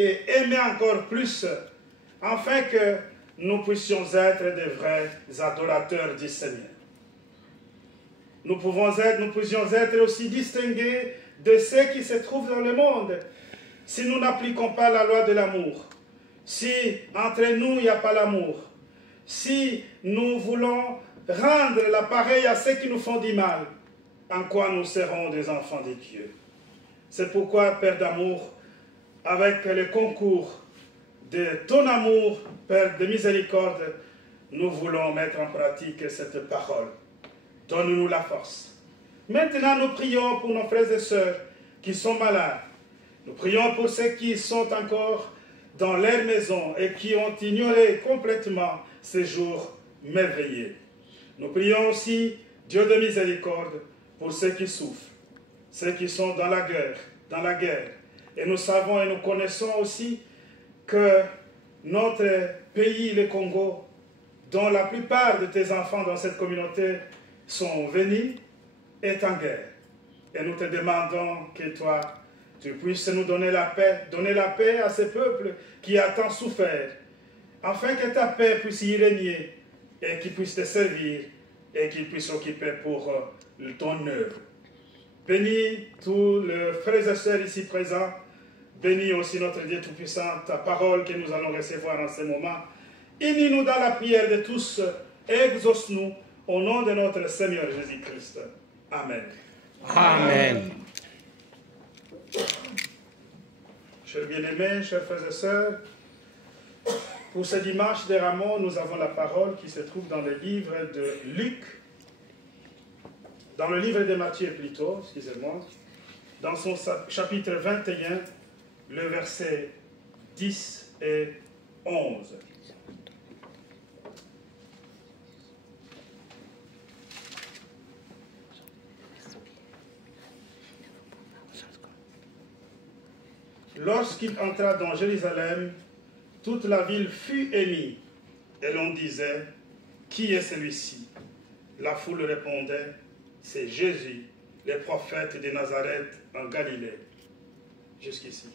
et aimer encore plus, afin que nous puissions être des vrais adorateurs du Seigneur. Nous puissions être aussi distingués de ceux qui se trouvent dans le monde, si nous n'appliquons pas la loi de l'amour, si entre nous il n'y a pas l'amour, si nous voulons rendre l'appareil à ceux qui nous font du mal, en quoi nous serons des enfants de Dieu. C'est pourquoi, Père d'amour, avec le concours de ton amour, Père de miséricorde, nous voulons mettre en pratique cette parole. Donne-nous la force. Maintenant, nous prions pour nos frères et sœurs qui sont malades. Nous prions pour ceux qui sont encore dans leur maison et qui ont ignoré complètement ces jours merveilleux. Nous prions aussi, Dieu de miséricorde, pour ceux qui souffrent, ceux qui sont dans la guerre. Et nous savons et nous connaissons aussi que notre pays, le Congo, dont la plupart de tes enfants dans cette communauté sont venus, est en guerre. Et nous te demandons que toi, tu puisses nous donner la paix à ce peuple qui a tant souffert, afin que ta paix puisse y régner et qu'il puisse te servir et qu'il puisse s'occuper pour ton œuvre. Bénis tous les frères et sœurs ici présents. Bénis aussi notre Dieu Tout-Puissant, ta parole que nous allons recevoir en ce moment. Unis-nous dans la prière de tous, exauce-nous au nom de notre Seigneur Jésus-Christ. Amen. Amen. Chers bien-aimés, chers frères et sœurs, pour ce dimanche des Rameaux, nous avons la parole qui se trouve dans le livre de Luc, dans le livre de Matthieu plutôt, excusez-moi, dans son chapitre 21, le verset 10 et 11. Lorsqu'il entra dans Jérusalem, toute la ville fut émue, et l'on disait, « Qui est celui-ci » La foule répondait, « C'est Jésus, le prophète de Nazareth en Galilée. » Jusqu'ici.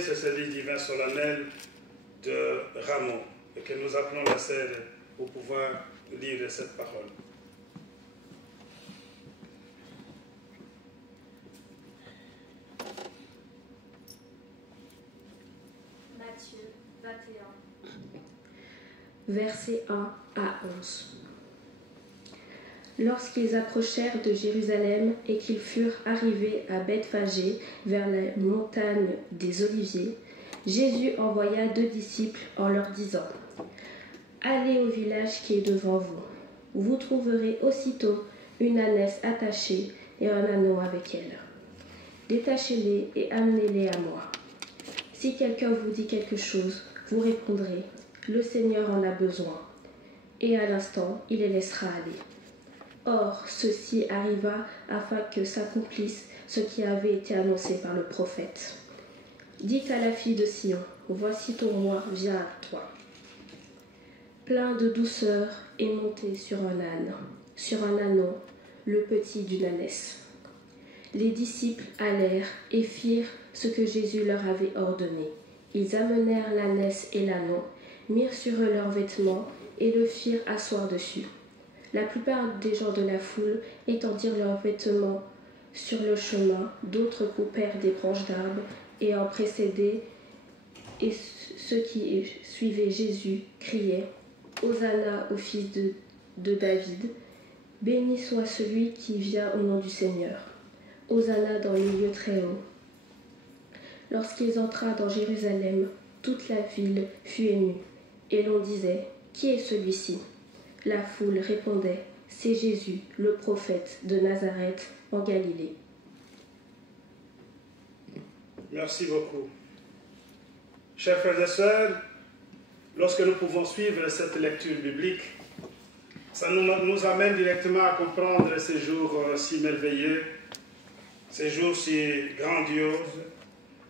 Ce service divin solennel de Rameaux et que nous appelons la sœur pour pouvoir lire cette parole. Matthieu 21. versets 1 à 11. Lorsqu'ils approchèrent de Jérusalem et qu'ils furent arrivés à Bethphagée, vers la montagne des Oliviers, Jésus envoya 2 disciples en leur disant : « Allez au village qui est devant vous. Vous trouverez aussitôt une ânesse attachée et un anneau avec elle. Détachez-les et amenez-les à moi. Si quelqu'un vous dit quelque chose, vous répondrez : le Seigneur en a besoin. Et à l'instant, il les laissera aller. » Or, ceci arriva afin que s'accomplisse ce qui avait été annoncé par le prophète. Dites à la fille de Sion : voici ton roi vient à toi. Plein de douceur et monté sur un âne, sur un âneau, le petit d'une ânesse. Les disciples allèrent et firent ce que Jésus leur avait ordonné. Ils amenèrent l'ânesse et l'âneau, mirent sur eux leurs vêtements et le firent asseoir dessus. La plupart des gens de la foule étendirent leurs vêtements sur le chemin, d'autres coupèrent des branches d'arbres et en précédaient, et ceux qui suivaient Jésus criaient : Hosanna au fils de David, béni soit celui qui vient au nom du Seigneur. Hosanna dans les lieux très hauts. Lorsqu'ils entrèrent dans Jérusalem, toute la ville fut émue, et l'on disait : Qui est celui-ci ? La foule répondait : C'est Jésus, le prophète de Nazareth en Galilée. Merci beaucoup. Chers frères et sœurs, lorsque nous pouvons suivre cette lecture biblique, ça nous amène directement à comprendre ces jours si merveilleux, ces jours si grandioses,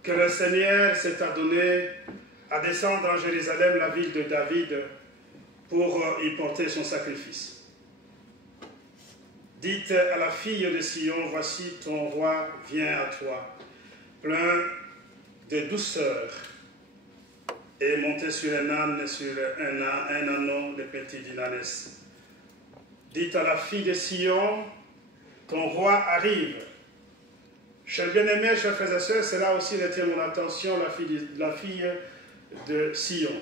que le Seigneur s'est adonné à descendre en Jérusalem, la ville de David, pour y porter son sacrifice. Dites à la fille de Sion, voici ton roi vient à toi, plein de douceur, et monté sur un âne, sur un anneau, le petit d'une ânesse. Dites à la fille de Sion, ton roi arrive. Chers bien-aimés, chers frères et sœurs, cela aussi retient mon attention, la fille de Sion.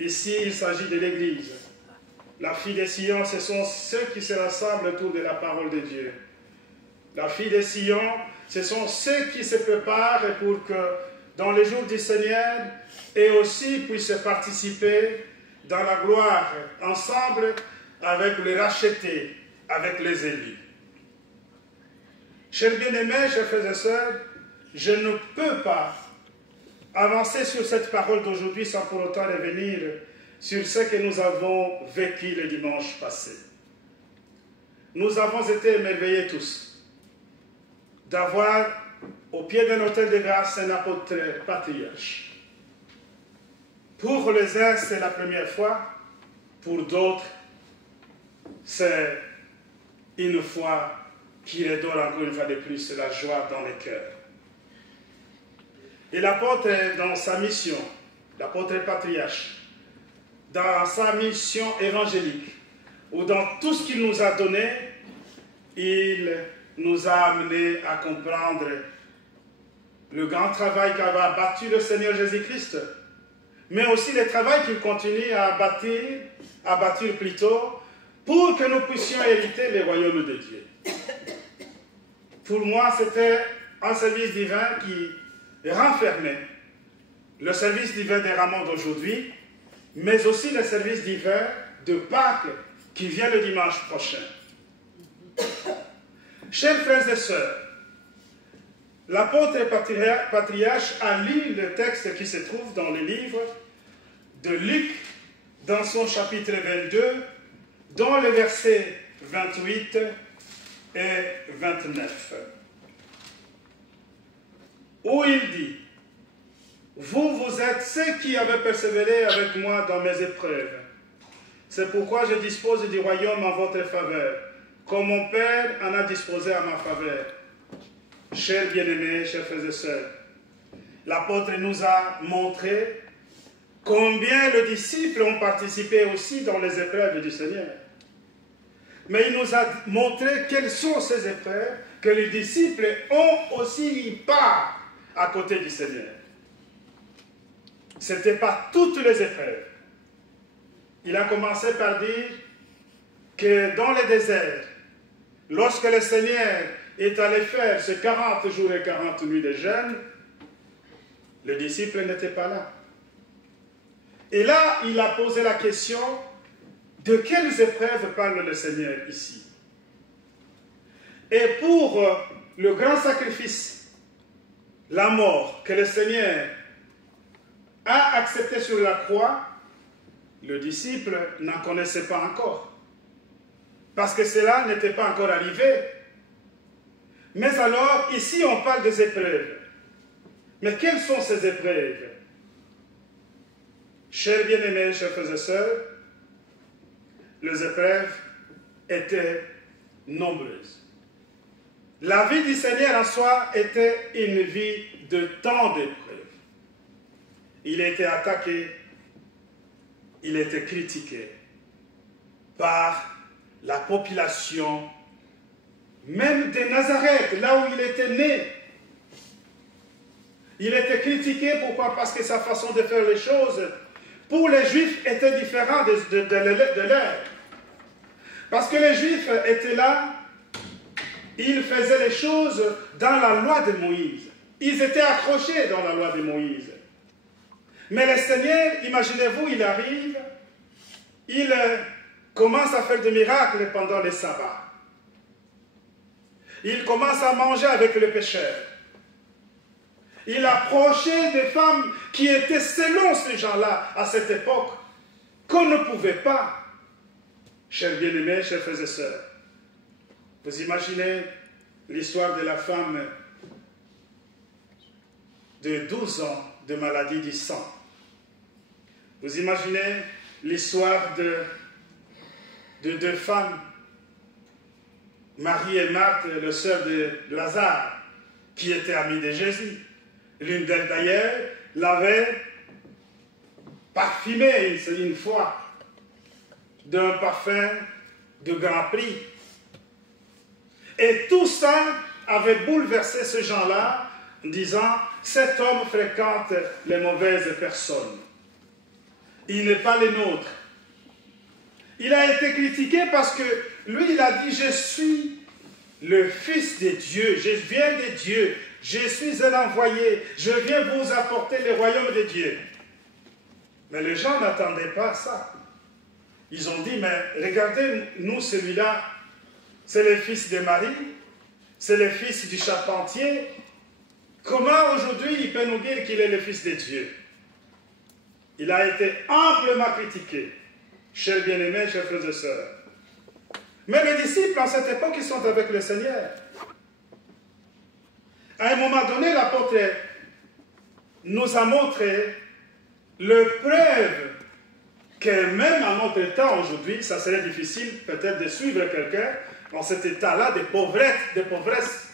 Ici, il s'agit de l'Église. La fille de Sion, ce sont ceux qui se rassemblent autour de la parole de Dieu. La fille de Sion, ce sont ceux qui se préparent pour que, dans les jours du Seigneur, eux aussi puissent participer dans la gloire, ensemble avec les rachetés, avec les élus. Chers bien-aimés, chers frères et sœurs, je ne peux pas avancer sur cette parole d'aujourd'hui sans pour autant revenir sur ce que nous avons vécu le dimanche passé. Nous avons été émerveillés tous d'avoir au pied d'un autel de grâce un apôtre patriarche. Pour les uns, c'est la première fois, pour d'autres, c'est une foi qui redore encore une fois de plus la joie dans les cœurs. Et l'apôtre, dans sa mission, l'apôtre patriarche, dans sa mission évangélique, ou dans tout ce qu'il nous a donné, il nous a amenés à comprendre le grand travail qu'avait abattu le Seigneur Jésus-Christ, mais aussi le travail qu'il continue à bâtir plutôt, pour que nous puissions hériter le royaume de Dieu. Pour moi, c'était un service divin qui renfermait le service divin des Ramons d'aujourd'hui, mais aussi le service divin de Pâques qui vient le dimanche prochain. Chers frères et sœurs, l'apôtre patriarche a lu le texte qui se trouve dans le livre de Luc, dans son chapitre 22, dans les versets 28 et 29, où il dit : vous êtes ceux qui avez persévéré avec moi dans mes épreuves. C'est pourquoi je dispose du royaume en votre faveur, comme mon Père en a disposé à ma faveur. Chers bien-aimés, chers frères et sœurs, l'apôtre nous a montré combien les disciples ont participé aussi dans les épreuves du Seigneur. Mais il nous a montré quelles sont ces épreuves que les disciples ont aussi part à côté du Seigneur. Ce n'était pas toutes les épreuves. il a commencé par dire que dans le désert, lorsque le Seigneur est allé faire ces 40 jours et 40 nuits de jeûne, les disciples n'étaient pas là. Et là, il a posé la question, de quelles épreuves parle le Seigneur ici? Et pour le grand sacrifice, la mort que le Seigneur a accepté sur la croix, le disciple n'en connaissait pas encore. Parce que cela n'était pas encore arrivé. Mais alors, ici, on parle des épreuves. Mais quelles sont ces épreuves? Chers bien-aimés, chers frères et sœurs, les épreuves étaient nombreuses. La vie du Seigneur en soi était une vie de tant d'épreuves. Il était attaqué, il était critiqué par la population, même de Nazareth, là où il était né. Il était critiqué, pourquoi? Parce que sa façon de faire les choses, pour les Juifs, était différente de leur. Parce que les Juifs étaient là, ils faisaient les choses dans la loi de Moïse. Ils étaient accrochés dans la loi de Moïse. Mais le Seigneur, imaginez-vous, il arrive, il commence à faire des miracles pendant les sabbats. Il commence à manger avec les pécheurs. Il approchait des femmes qui étaient, selon ces gens-là, à cette époque, qu'on ne pouvait pas. Chers bien-aimés, chers frères et sœurs, vous imaginez l'histoire de la femme de 12 ans de maladie du sang. Vous imaginez l'histoire de deux femmes, Marie et Marthe, le sœur de Lazare, qui étaient amies de Jésus. L'une d'elles d'ailleurs l'avait parfumé une fois d'un parfum de grand prix. Et tout ça avait bouleversé ces gens-là en disant, cet homme fréquente les mauvaises personnes. Il n'est pas le nôtre. Il a été critiqué parce que lui, il a dit, je suis le Fils de Dieu, je viens de Dieu, je suis un envoyé, je viens vous apporter le royaume de Dieu. Mais les gens n'attendaient pas ça. Ils ont dit, mais regardez, nous, celui-là, c'est le fils de Marie, c'est le fils du charpentier. Comment aujourd'hui il peut nous dire qu'il est le Fils de Dieu? Il a été amplement critiqué, chers bien-aimés, chers frères et sœurs. Mais les disciples, en cette époque, ils sont avec le Seigneur. À un moment donné, l'apôtre nous a montré le preuve que même à notre temps aujourd'hui, ça serait difficile peut-être de suivre quelqu'un dans cet état-là de pauvresse.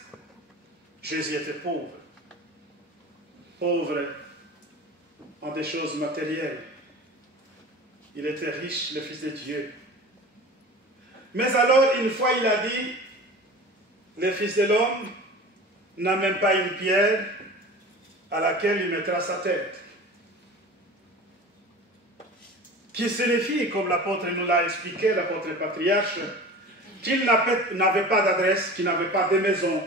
Jésus était pauvre. Pauvre en des choses matérielles. Il était riche, le Fils de Dieu. Mais alors, une fois, il a dit, le Fils de l'homme n'a même pas une pierre à laquelle il mettra sa tête. Qui signifie, comme l'apôtre nous l'a expliqué, l'apôtre patriarche, qu'il n'avait pas d'adresse, qu'il n'avait pas de maison,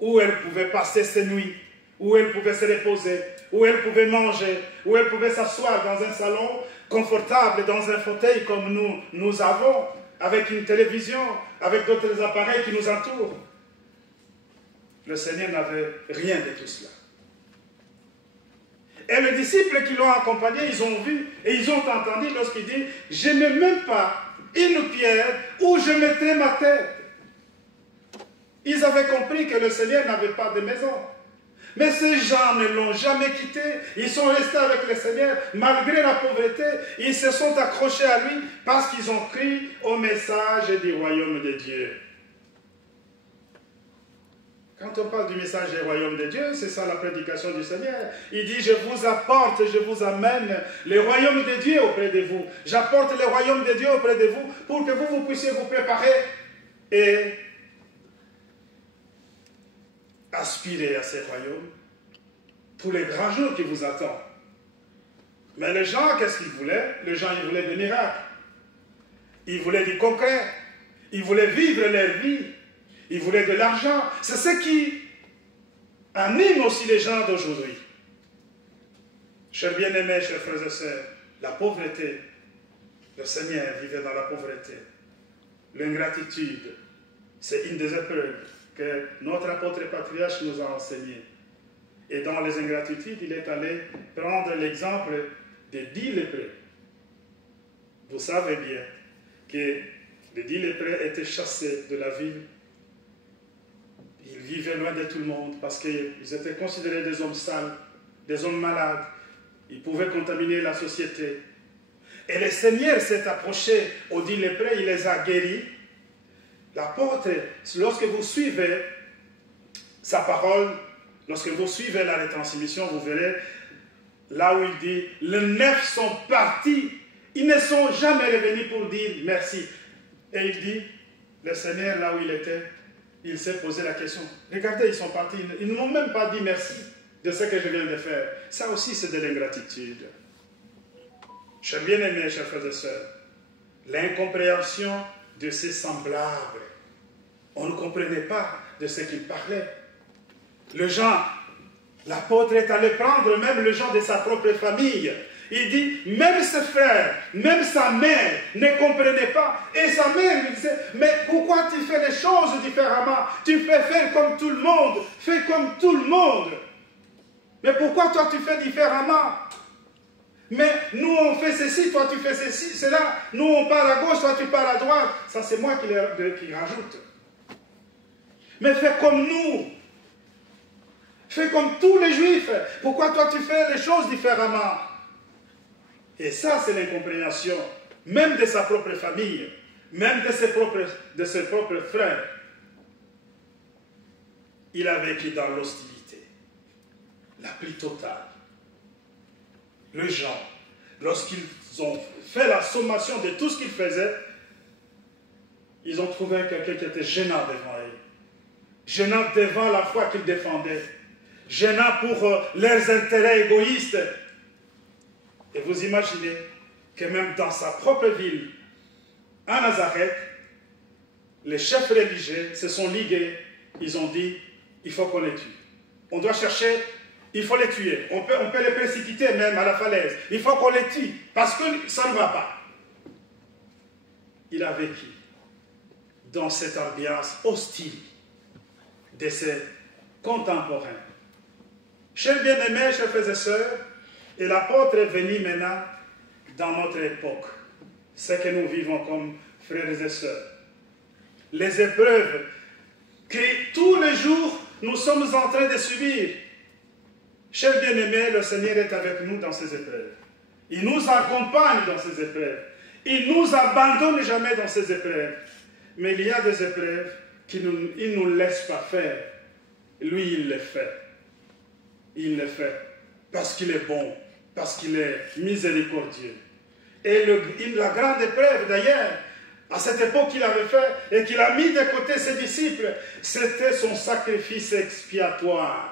où elle pouvait passer ses nuits, où elle pouvait se reposer, où elle pouvait manger, où elle pouvait s'asseoir dans un salon confortable, dans un fauteuil comme nous avons, avec une télévision, avec d'autres appareils qui nous entourent. Le Seigneur n'avait rien de tout cela. Et les disciples qui l'ont accompagné, ils ont vu et ils ont entendu lorsqu'il dit « Je n'ai même pas une pierre où je mettrai ma tête. » Ils avaient compris que le Seigneur n'avait pas de maison. Mais ces gens ne l'ont jamais quitté. Ils sont restés avec le Seigneur malgré la pauvreté. Ils se sont accrochés à lui parce qu'ils ont cru au message du royaume de Dieu. Quand on parle du message du royaume de Dieu, c'est ça la prédication du Seigneur. Il dit, je vous apporte, je vous amène le royaume de Dieu auprès de vous. J'apporte le royaume de Dieu auprès de vous pour que vous puissiez vous préparer et aspirer à ce royaume pour les grands jours qui vous attendent. Mais les gens, qu'est-ce qu'ils voulaient? Les gens, ils voulaient des miracles. Ils voulaient du concret. Ils voulaient vivre leur vie. Ils voulaient de l'argent. C'est ce qui anime aussi les gens d'aujourd'hui. Chers bien-aimés, chers frères et sœurs, la pauvreté, le Seigneur vivait dans la pauvreté. L'ingratitude, c'est une des épreuves que notre apôtre patriarche nous a enseignées. Et dans les ingratitudes, il est allé prendre l'exemple des 10 lépreux. Vous savez bien que les 10 lépreux étaient chassés de la ville. Ils vivaient loin de tout le monde parce qu'ils étaient considérés des hommes sales, des hommes malades. Ils pouvaient contaminer la société. Et le Seigneur s'est approché aux 10 lépreux, il les a guéris. L'apôtre, lorsque vous suivez sa parole, lorsque vous suivez la retransmission, vous verrez là où il dit, les 9 sont partis, ils ne sont jamais revenus pour dire merci. Et il dit, le Seigneur là où il était, il s'est posé la question. Regardez, ils sont partis, ils ne m'ont même pas dit merci de ce que je viens de faire. Ça aussi, c'est de l'ingratitude. Chers bien-aimés, chers frères et sœurs, l'incompréhension de ses semblables. On ne comprenait pas de ce qu'il parlait. Le gens, l'apôtre est allé prendre même le gens de sa propre famille. Il dit, même ses frères, même sa mère ne comprenaient pas. Et sa mère lui disait, mais pourquoi tu fais les choses différemment? Tu fais faire comme tout le monde. Fais comme tout le monde. Mais pourquoi toi tu fais différemment? Mais nous on fait ceci, toi tu fais ceci, cela. Nous on part à gauche, toi tu pars à droite. Ça c'est moi qui rajoute. Mais fais comme nous. Fais comme tous les juifs. Pourquoi toi tu fais les choses différemment? Et ça c'est l'incompréhension, même de sa propre famille, même de ses propres frères. Il a vécu dans l'hostilité, la plus totale. Les gens, lorsqu'ils ont fait la sommation de tout ce qu'ils faisaient, ils ont trouvé quelqu'un qui était gênant devant eux. Gênant devant la foi qu'ils défendaient. Gênant pour leurs intérêts égoïstes. Et vous imaginez que même dans sa propre ville, à Nazareth, les chefs religieux se sont ligués. Ils ont dit, il faut qu'on les tue. On doit chercher, il faut les tuer. On peut les précipiter même à la falaise. Il faut qu'on les tue parce que ça ne va pas. Il a vécu dans cette ambiance hostile de ses contemporains. Chers bien-aimés, chers frères et sœurs, et l'apôtre est venu maintenant dans notre époque, ce que nous vivons comme frères et sœurs. Les épreuves que tous les jours nous sommes en train de subir. Chers bien-aimés, le Seigneur est avec nous dans ces épreuves. Il nous accompagne dans ces épreuves. Il ne nous abandonne jamais dans ces épreuves. Mais il y a des épreuves qu'il ne nous laisse pas faire. Lui, il les fait. Il les fait parce qu'il est bon, parce qu'il est miséricordieux. Et la grande épreuve, d'ailleurs, à cette époque qu'il avait fait et qu'il a mis de côté ses disciples, c'était son sacrifice expiatoire.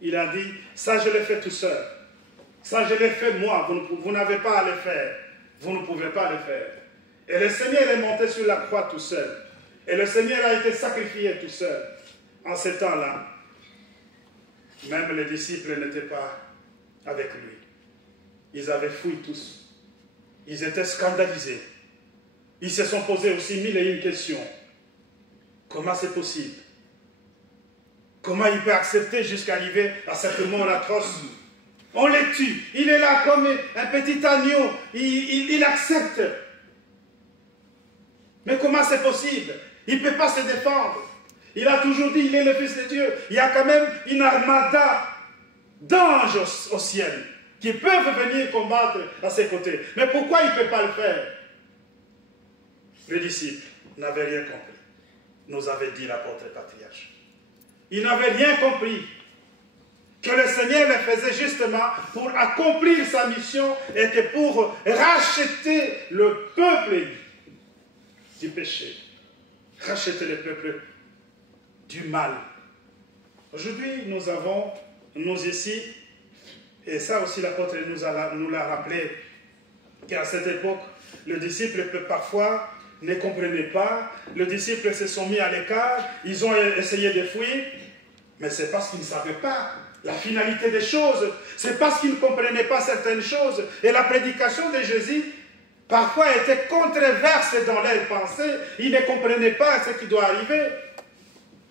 Il a dit, ça je l'ai fait tout seul. Ça je l'ai fait moi, vous n'avez pas à le faire. Vous ne pouvez pas le faire. Et le Seigneur est monté sur la croix tout seul. Et le Seigneur a été sacrifié tout seul. En ce temps-là, même les disciples n'étaient pas avec lui. Ils avaient fui tous. Ils étaient scandalisés. Ils se sont posés aussi 1001 questions. Comment c'est possible? Comment il peut accepter jusqu'à arriver à cette mort atroce? On les tue. Il est là comme un petit agneau. Il accepte. Mais comment c'est possible? Il ne peut pas se défendre. Il a toujours dit, il est le Fils de Dieu. Il y a quand même une armada d'anges au ciel qui peuvent venir combattre à ses côtés. Mais pourquoi il ne peut pas le faire? Les disciples n'avaient rien compris, nous avait dit l'apôtre patriarche. Ils n'avaient rien compris. Que le Seigneur le faisait justement pour accomplir sa mission et que pour racheter le peuple du péché. Racheter le peuple du mal. Aujourd'hui, nous ici, Et ça aussi, l'apôtre nous l'a rappelé, qu'à cette époque, le disciple parfois ne comprenait pas, les disciples se sont mis à l'écart, ils ont essayé de fuir, mais c'est parce qu'ils ne savaient pas la finalité des choses, c'est parce qu'ils ne comprenaient pas certaines choses. Et la prédication de Jésus, parfois, était controverse dans leurs pensées, ils ne comprenaient pas ce qui doit arriver.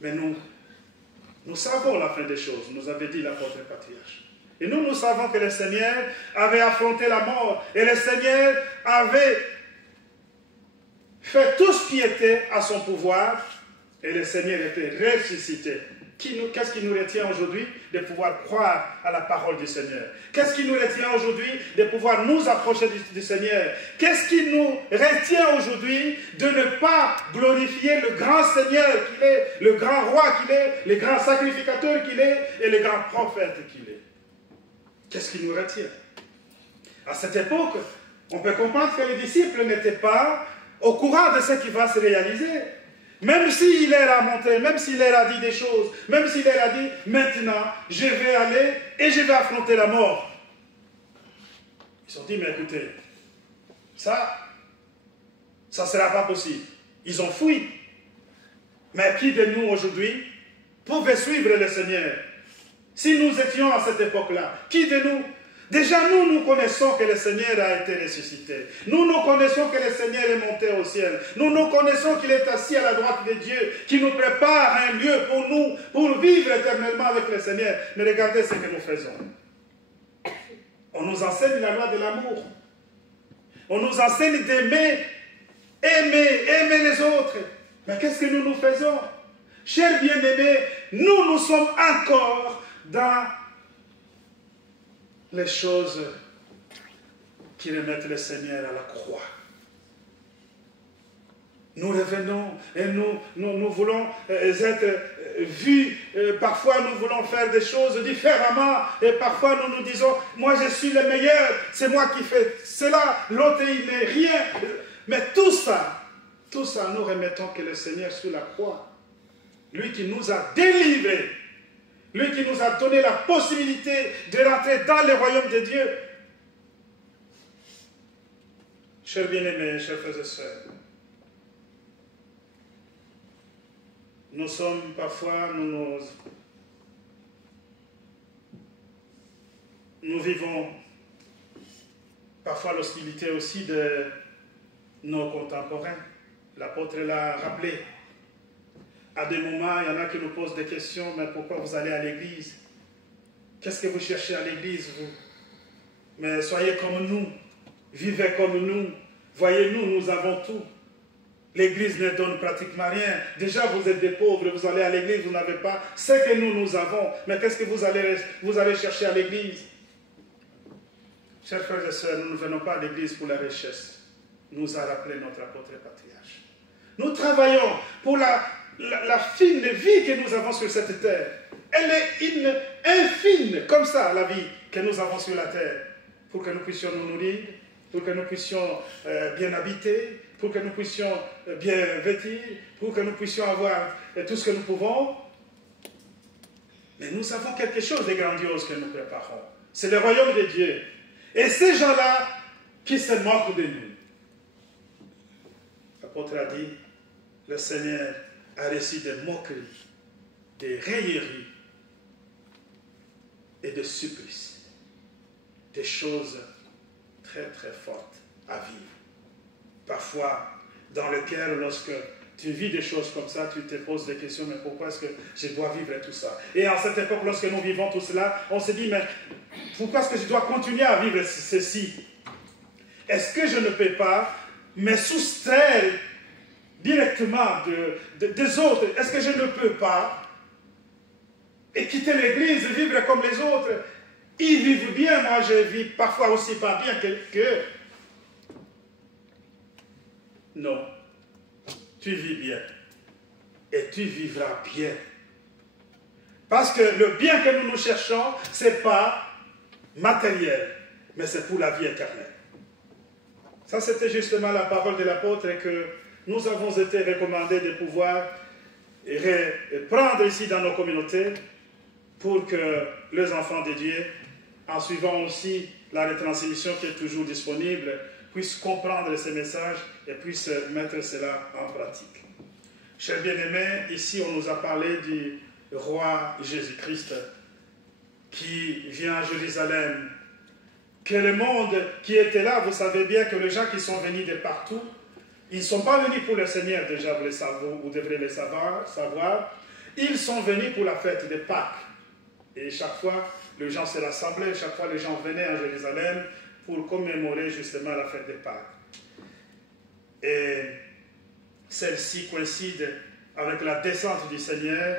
Mais nous savons la fin des choses, nous avait dit l'apôtre patriarche. Et nous savons que le Seigneur avait affronté la mort, et le Seigneur avait fait tout ce qui était à son pouvoir, et le Seigneur était ressuscité. Qu'est-ce qui nous retient aujourd'hui de pouvoir croire à la parole du Seigneur? Qu'est-ce qui nous retient aujourd'hui de pouvoir nous approcher du Seigneur? Qu'est-ce qui nous retient aujourd'hui de ne pas glorifier le grand Seigneur qu'il est, le grand roi qu'il est, le grand sacrificateur qu'il est et le grand prophète qu'il est? Qu'est-ce qui nous retient? À cette époque, on peut comprendre que les disciples n'étaient pas au courant de ce qui va se réaliser. Même s'il leur a montré, même s'il leur a dit des choses, même s'il leur a dit, maintenant, je vais aller et je vais affronter la mort. Ils ont dit, mais écoutez, ça ne sera pas possible. Ils ont fui. Mais qui de nous aujourd'hui pouvait suivre le Seigneur? Si nous étions à cette époque-là, qui de nous? Déjà, nous connaissons que le Seigneur a été ressuscité. Nous connaissons que le Seigneur est monté au ciel. Nous connaissons qu'il est assis à la droite de Dieu, qui nous prépare un lieu pour nous, pour vivre éternellement avec le Seigneur. Mais regardez ce que nous faisons. On nous enseigne la loi de l'amour. On nous enseigne d'aimer, aimer les autres. Mais qu'est-ce que nous faisons? Chers bien-aimés, nous sommes encore dans les choses qui remettent le Seigneur à la croix. Nous revenons et nous voulons être vus. Parfois, nous voulons faire des choses différemment. Et parfois, nous nous disons, moi, je suis le meilleur. C'est moi qui fais cela. L'autre, il n'est rien. Mais tout ça, nous remettons que le Seigneur sur la croix, lui qui nous a délivrés, lui qui nous a donné la possibilité de rentrer dans le royaume de Dieu. Chers bien-aimés, chers frères et sœurs, nous sommes parfois, nous vivons parfois l'hostilité aussi de nos contemporains. L'apôtre l'a rappelé. À des moments, il y en a qui nous posent des questions, mais pourquoi vous allez à l'église? Qu'est-ce que vous cherchez à l'église, vous? Mais soyez comme nous, vivez comme nous. Voyez-nous, nous avons tout. L'église ne donne pratiquement rien. Déjà, vous êtes des pauvres, vous allez à l'église, vous n'avez pas ce que nous avons. Mais qu'est-ce que vous allez chercher à l'église? Chers frères et sœurs, nous ne venons pas à l'église pour la richesse. Nous a rappelé notre apôtre patriarche. Nous travaillons pour la fine vie que nous avons sur cette terre. Elle est infime, comme ça, la vie que nous avons sur la terre. Pour que nous puissions nous nourrir, pour que nous puissions bien habiter, pour que nous puissions bien vêtir, pour que nous puissions avoir tout ce que nous pouvons. Mais nous avons quelque chose de grandiose que nous préparons. C'est le royaume de Dieu. Et ces gens-là qui se moquent de nous. L'apôtre a dit, le Seigneur a reçu des moqueries, des railleries et des supplices. Des choses très très fortes à vivre. Parfois, dans le cœur, lorsque tu vis des choses comme ça, tu te poses des questions, mais pourquoi est-ce que je dois vivre tout ça? Et à cette époque, lorsque nous vivons tout cela, on se dit, mais pourquoi est-ce que je dois continuer à vivre ceci? Est-ce que je ne peux pas me soustraire directement des autres? Est-ce que je ne peux pas et quitter l'église, vivre comme les autres? Ils vivent bien, moi je vis parfois aussi pas bien que... Non, tu vis bien et tu vivras bien. Parce que le bien que nous cherchons, ce n'est pas matériel, mais c'est pour la vie éternelle. Ça, c'était justement la parole de l'apôtre et que nous avons été recommandés de pouvoir prendre ici dans nos communautés pour que les enfants de Dieu en suivant aussi la retransmission qui est toujours disponible, puissent comprendre ces messages et puissent mettre cela en pratique. Chers bien-aimés, ici on nous a parlé du roi Jésus-Christ qui vient à Jérusalem, que le monde qui était là, vous savez bien que les gens qui sont venus de partout, ils ne sont pas venus pour le Seigneur, déjà vous devrez le savoir. Ils sont venus pour la fête de Pâques. Et chaque fois, les gens se rassemblaient, chaque fois les gens venaient à Jérusalem pour commémorer justement la fête de Pâques. Et celle-ci coïncide avec la descente du Seigneur.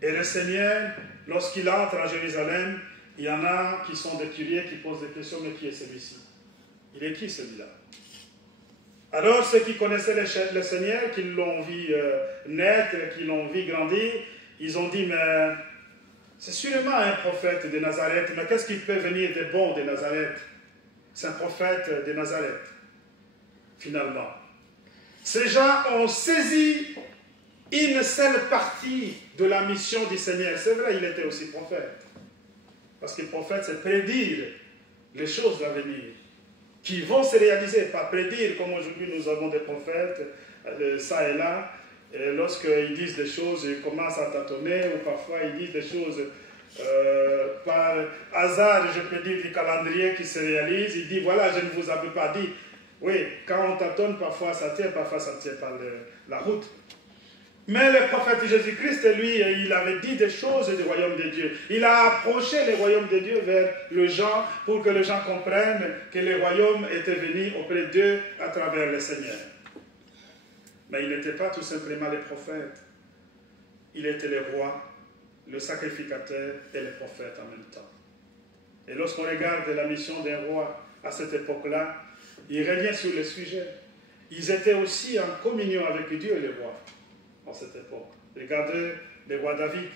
Et le Seigneur, lorsqu'il entre à Jérusalem, il y en a qui sont des curieux, qui posent des questions, mais qui est celui-ci? Il est qui celui-là? Alors ceux qui connaissaient le Seigneur, qui l'ont vu naître, qui l'ont vu grandir, ils ont dit, mais c'est sûrement un prophète de Nazareth, mais qu'est-ce qui peut venir de bon de Nazareth? C'est un prophète de Nazareth, finalement. Ces gens ont saisi une seule partie de la mission du Seigneur. C'est vrai, il était aussi prophète. Parce que prophète, c'est prédire les choses à venir, qui vont se réaliser, pas prédire, comme aujourd'hui nous avons des prophètes, ça et là, et lorsqu'ils disent des choses, ils commencent à tâtonner, ou parfois ils disent des choses par hasard, je peux dire, du calendrier qui se réalise, il dit, voilà, je ne vous avais pas dit. Oui, quand on tâtonne, parfois ça tient par la route. Mais le prophète Jésus-Christ, lui, il avait dit des choses du royaume de Dieu. Il a approché le royaume de Dieu vers les gens pour que les gens comprennent que le royaume était venu auprès d'eux à travers le Seigneur. Mais il n'était pas tout simplement le prophète. Il était le roi, le sacrificateur et le prophète en même temps. Et lorsqu'on regarde la mission d'un roi à cette époque-là, il revient sur le sujet. Ils étaient aussi en communion avec Dieu, les rois. En cette époque. Regardez le roi David.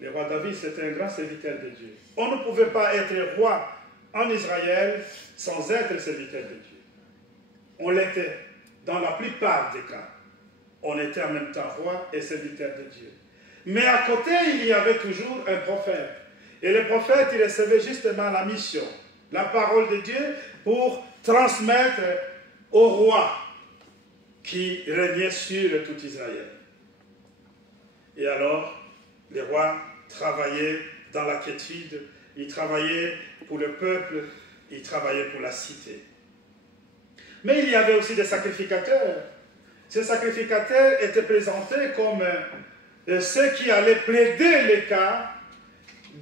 Le roi David, c'était un grand serviteur de Dieu. On ne pouvait pas être roi en Israël sans être serviteur de Dieu. On l'était dans la plupart des cas. On était en même temps roi et serviteur de Dieu. Mais à côté, il y avait toujours un prophète. Et le prophète, il recevait justement la mission, la parole de Dieu pour transmettre au roi qui régnait sur tout Israël. Et alors, les rois travaillaient dans la quiétude, ils travaillaient pour le peuple, ils travaillaient pour la cité. Mais il y avait aussi des sacrificateurs. Ces sacrificateurs étaient présentés comme ceux qui allaient plaider les cas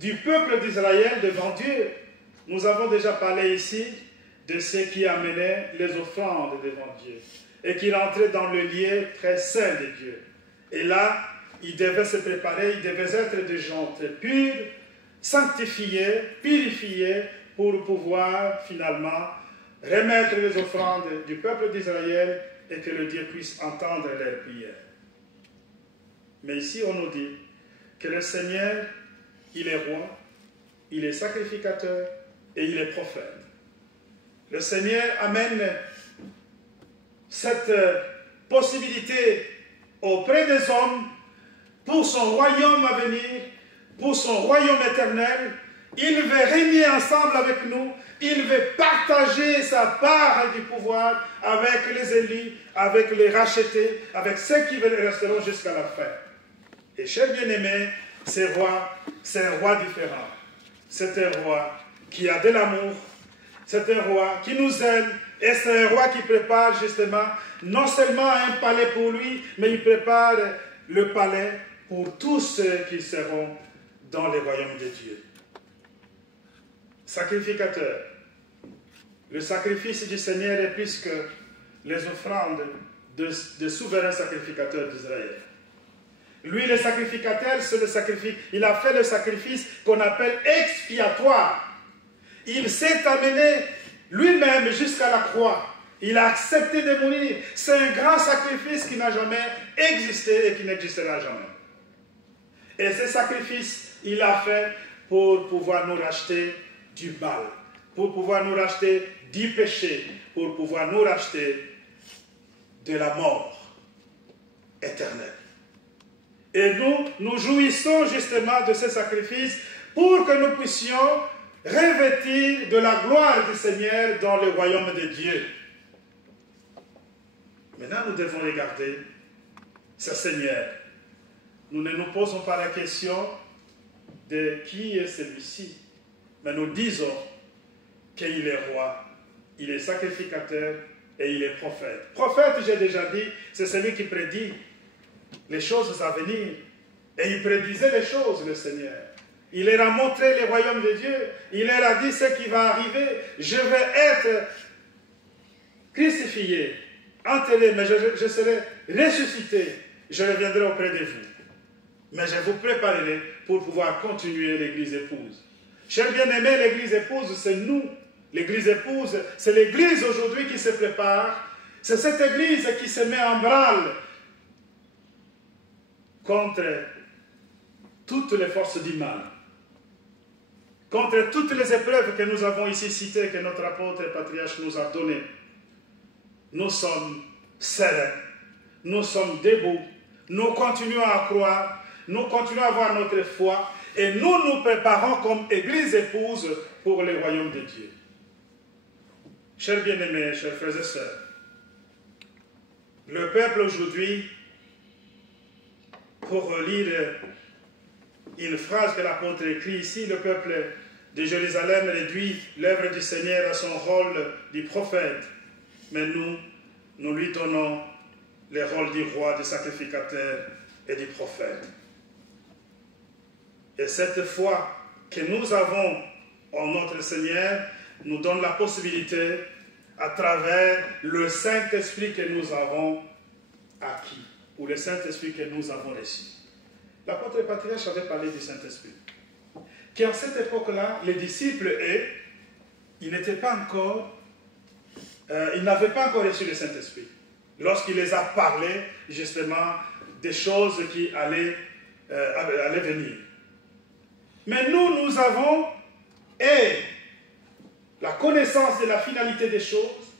du peuple d'Israël devant Dieu. Nous avons déjà parlé ici de ceux qui amenaient les offrandes devant Dieu et qui rentraient dans le lieu très saint de Dieu. Et là, ils devaient se préparer, ils devaient être des gens très purs, sanctifiés, purifiés, pour pouvoir finalement remettre les offrandes du peuple d'Israël et que le Dieu puisse entendre leurs prières. Mais ici, on nous dit que le Seigneur, il est roi, il est sacrificateur et il est prophète. Le Seigneur amène cette possibilité auprès des hommes pour son royaume à venir, pour son royaume éternel. Il veut régner ensemble avec nous. Il veut partager sa part du pouvoir avec les élus, avec les rachetés, avec ceux qui resteront jusqu'à la fin. Et chers bien-aimés, ce roi, c'est un roi différent. C'est un roi qui a de l'amour. C'est un roi qui nous aime. Et c'est un roi qui prépare justement non seulement un palais pour lui, mais il prépare le palais pour tous ceux qui seront dans le royaume de Dieu. Sacrificateur. Le sacrifice du Seigneur est plus que les offrandes des souverains sacrificateurs d'Israël. Lui, le sacrificateur, c'est le sacrifice. Il a fait le sacrifice qu'on appelle expiatoire. Il s'est amené lui-même jusqu'à la croix. Il a accepté de mourir. C'est un grand sacrifice qui n'a jamais existé et qui n'existera jamais. Et ce sacrifice, il l'a fait pour pouvoir nous racheter du mal, pour pouvoir nous racheter du péché, pour pouvoir nous racheter de la mort éternelle. Et nous jouissons justement de ce sacrifice pour que nous puissions revêtir de la gloire du Seigneur dans le royaume de Dieu. Maintenant, nous devons regarder ce Seigneur. Nous ne nous posons pas la question de qui est celui-ci, mais nous disons qu'il est roi, il est sacrificateur et il est prophète. Prophète, j'ai déjà dit, c'est celui qui prédit les choses à venir. Et il prédisait les choses, le Seigneur. Il leur a montré le royaume de Dieu. Il leur a dit ce qui va arriver. Je vais être crucifié, enterré, mais je serai ressuscité. Je reviendrai auprès de vous. Mais je vous préparerai pour pouvoir continuer l'église épouse. Chers bien-aimés, l'église épouse, c'est nous. L'église épouse, c'est l'église aujourd'hui qui se prépare. C'est cette église qui se met en branle contre toutes les forces du mal, contre toutes les épreuves que nous avons ici citées, que notre apôtre et patriarche nous a données. Nous sommes sereins, nous sommes debout, nous continuons à croire, nous continuons à avoir notre foi et nous nous préparons comme église épouse pour le royaume de Dieu. Chers bien-aimés, chers frères et sœurs, le peuple aujourd'hui, pour lire une phrase que l'apôtre écrit ici, le peuple de Jérusalem réduit l'œuvre du Seigneur à son rôle du prophète, mais nous lui donnons le rôle du roi, du sacrificateur et du prophète. Et cette foi que nous avons en notre Seigneur nous donne la possibilité, à travers le Saint-Esprit que nous avons acquis, ou le Saint-Esprit que nous avons reçu. L'apôtre et patriarche avait parlé du Saint-Esprit. Qu'à cette époque-là, les disciples, ils n'avaient pas encore reçu le Saint-Esprit. Lorsqu'il les a parlé, justement, des choses qui allaient venir. Mais nous avons la connaissance de la finalité des choses,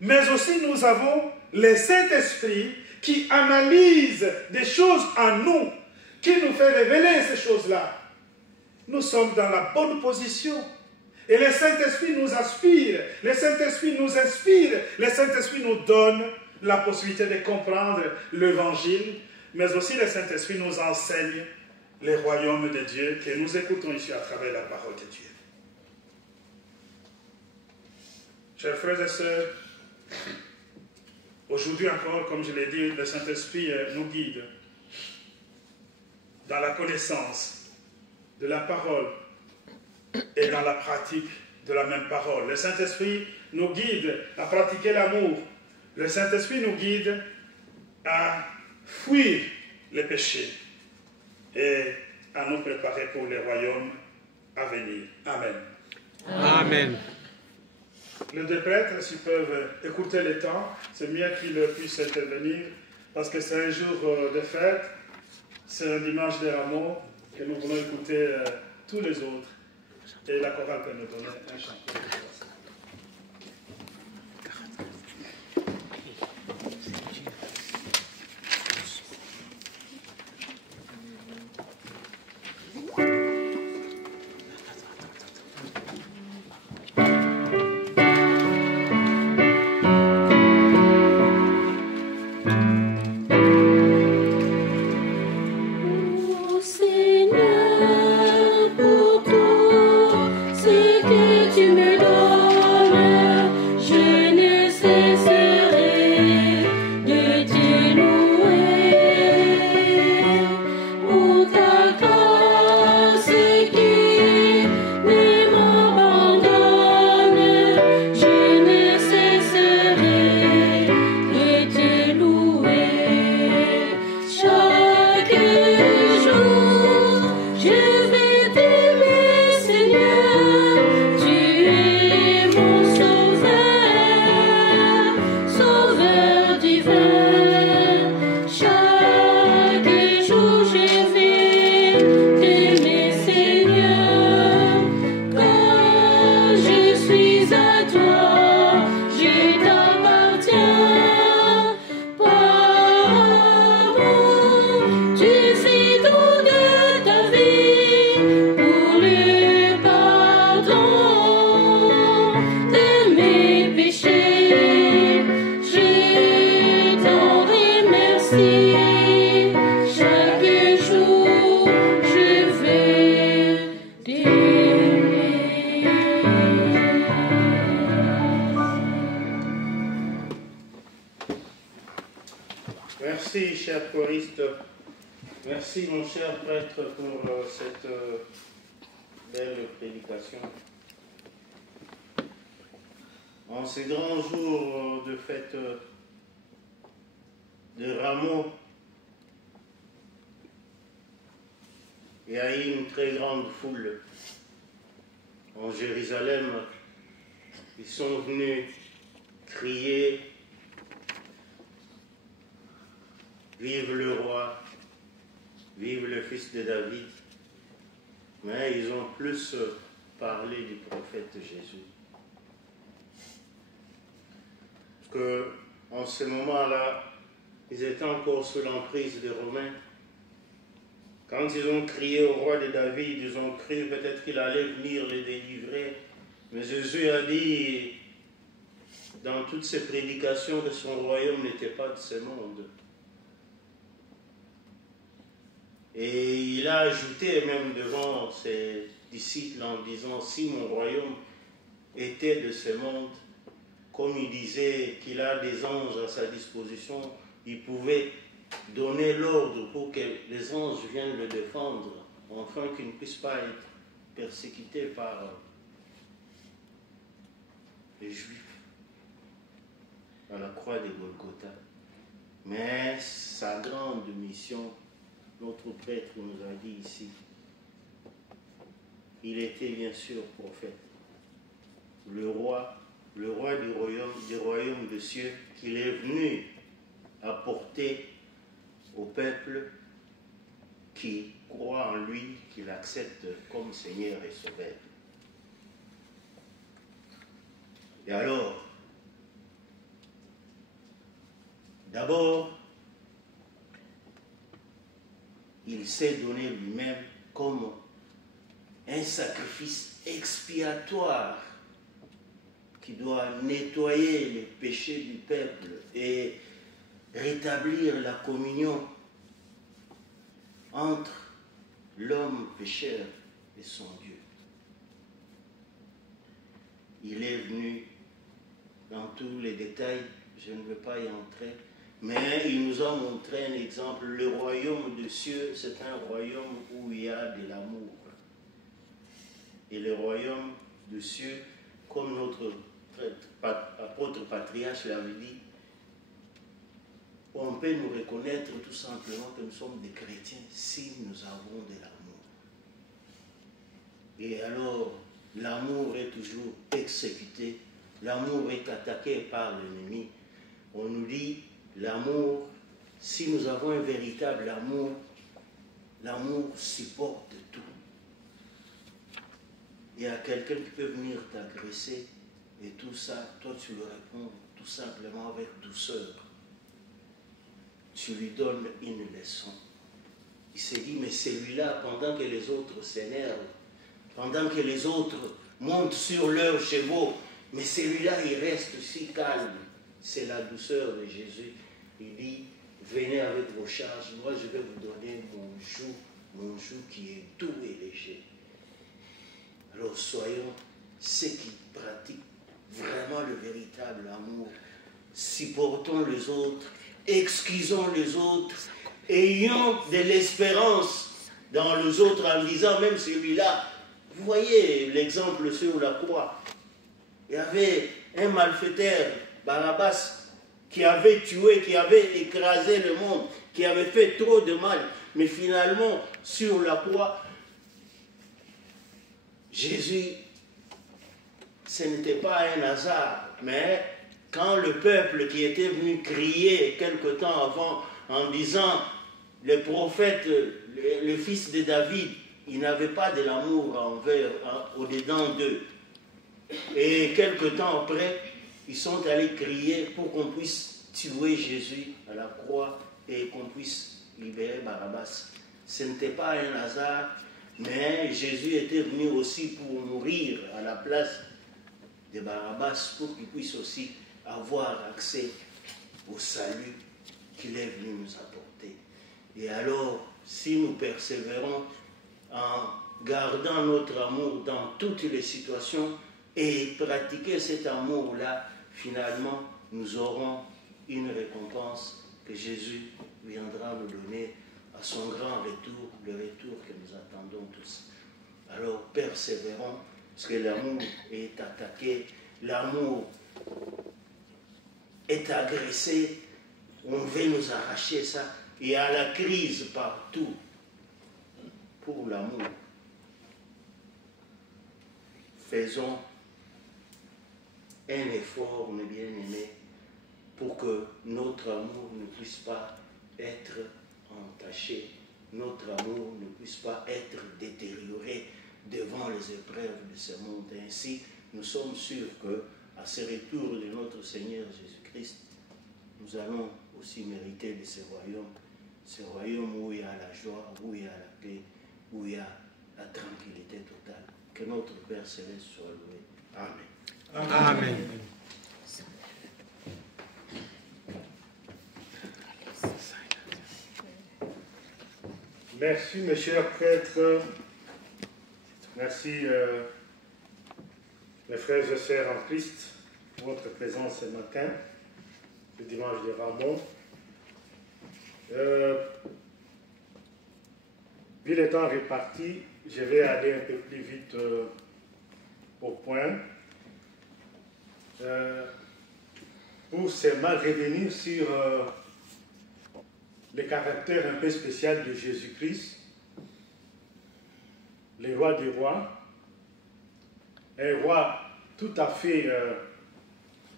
mais aussi nous avons le Saint-Esprit qui analyse des choses en nous, qui nous fait révéler ces choses-là. Nous sommes dans la bonne position. Et le Saint-Esprit nous aspire, le Saint-Esprit nous inspire, le Saint-Esprit nous donne la possibilité de comprendre l'Évangile, mais aussi le Saint-Esprit nous enseigne le royaume de Dieu que nous écoutons ici à travers la parole de Dieu. Chers frères et sœurs, aujourd'hui encore, comme je l'ai dit, le Saint-Esprit nous guide dans la connaissance de la parole et dans la pratique de la même parole. Le Saint-Esprit nous guide à pratiquer l'amour. Le Saint-Esprit nous guide à fuir les péchés et à nous préparer pour les royaumes à venir. Amen. Amen. Les deux prêtres, s'ils peuvent écouter le temps, c'est mieux qu'ils puissent intervenir, parce que c'est un jour de fête, c'est un dimanche de Rameaux, que nous voulons écouter tous les autres. Et la chorale peut nous donner un chant. Seigneur, pour tout ce que tu me donnes. Merci, cher choriste. Merci, mon cher prêtre, pour cette belle prédication. En ces grands jours de fête de Rameau, il y a eu une très grande foule en Jérusalem. Ils sont venus crier « Vive le roi, vive le fils de David ». Mais ils ont plus parlé du prophète Jésus. Parce qu'en ce moment-là, ils étaient encore sous l'emprise des Romains. Quand ils ont crié au roi de David, ils ont cru peut-être qu'il allait venir les délivrer. Mais Jésus a dit dans toutes ses prédications que son royaume n'était pas de ce monde. Et il a ajouté même devant ses disciples en disant, si mon royaume était de ce monde, comme il disait qu'il a des anges à sa disposition, il pouvait donner l'ordre pour que les anges viennent le défendre, afin qu'il ne puisse pas être persécuté par les Juifs à la croix de Golgotha. Mais sa grande mission, notre prêtre nous a dit ici, il était bien sûr prophète, le roi du royaume des cieux, qu'il est venu apporter au peuple qui croit en lui, qui l'accepte comme Seigneur et Sauveur. Et alors, d'abord, il s'est donné lui-même comme un sacrifice expiatoire qui doit nettoyer les péchés du peuple et rétablir la communion entre l'homme pécheur et son Dieu. Il est venu dans tous les détails, je ne veux pas y entrer, mais il nous a montré un exemple. Le royaume des cieux, c'est un royaume où il y a de l'amour. Et le royaume des cieux, comme notre apôtre patriarche l'avait dit, on peut nous reconnaître tout simplement que nous sommes des chrétiens si nous avons de l'amour. Et alors, l'amour est toujours exécuté, l'amour est attaqué par l'ennemi. On nous dit, l'amour, si nous avons un véritable amour, l'amour supporte tout. Il y a quelqu'un qui peut venir t'agresser et tout ça, toi tu le réponds tout simplement avec douceur. Tu lui donnes une leçon. Il s'est dit, mais celui-là, pendant que les autres s'énervent, pendant que les autres montent sur leurs chevaux, mais celui-là, il reste si calme. C'est la douceur de Jésus. Il dit, venez avec vos charges, moi je vais vous donner mon joug qui est doux et léger. Alors soyons ceux qui pratiquent vraiment le véritable amour. Supportons les autres, excusons les autres, ayons de l'espérance dans les autres en disant, même celui-là, vous voyez l'exemple sur la croix, il y avait un malfaiteur, Barabbas, qui avait tué, qui avait écrasé le monde, qui avait fait trop de mal, mais finalement, sur la croix, Jésus, ce n'était pas un hasard, mais quand le peuple qui était venu crier quelque temps avant en disant le prophète, le fils de David, il n'avait pas de l'amour au-dedans d'eux. Et quelque temps après, ils sont allés crier pour qu'on puisse tuer Jésus à la croix et qu'on puisse libérer Barabbas. Ce n'était pas un hasard, mais Jésus était venu aussi pour mourir à la place de Barabbas pour qu'il puisse aussi avoir accès au salut qu'il est venu nous apporter. Et alors, si nous persévérons en gardant notre amour dans toutes les situations et pratiquer cet amour-là, finalement, nous aurons une récompense que que Jésus viendra nous donner à son grand retour, le retour que nous attendons tous. Alors persévérons, parce que l'amour est attaqué, l'amour est agressé, on veut nous arracher ça. Il y a la crise partout pour l'amour. Faisons un effort, mes bien-aimés, pour que notre amour ne puisse pas être entaché, notre amour ne puisse pas être détérioré devant les épreuves de ce monde. Ainsi, nous sommes sûrs qu'à ce retour de notre Seigneur Jésus-Christ, nous allons aussi mériter de ce royaume où il y a la joie, où il y a la paix, où il y a la tranquillité totale. Que notre Père Céleste soit loué. Amen. Amen. Merci, mes chers prêtres. Merci, mes frères et sœurs en Christ, pour votre présence ce matin, le dimanche de Ramos. Vu le temps réparti, je vais aller un peu plus vite au point. Pour seulement revenir sur le caractère un peu spécial de Jésus-Christ, le roi des rois, un roi tout à fait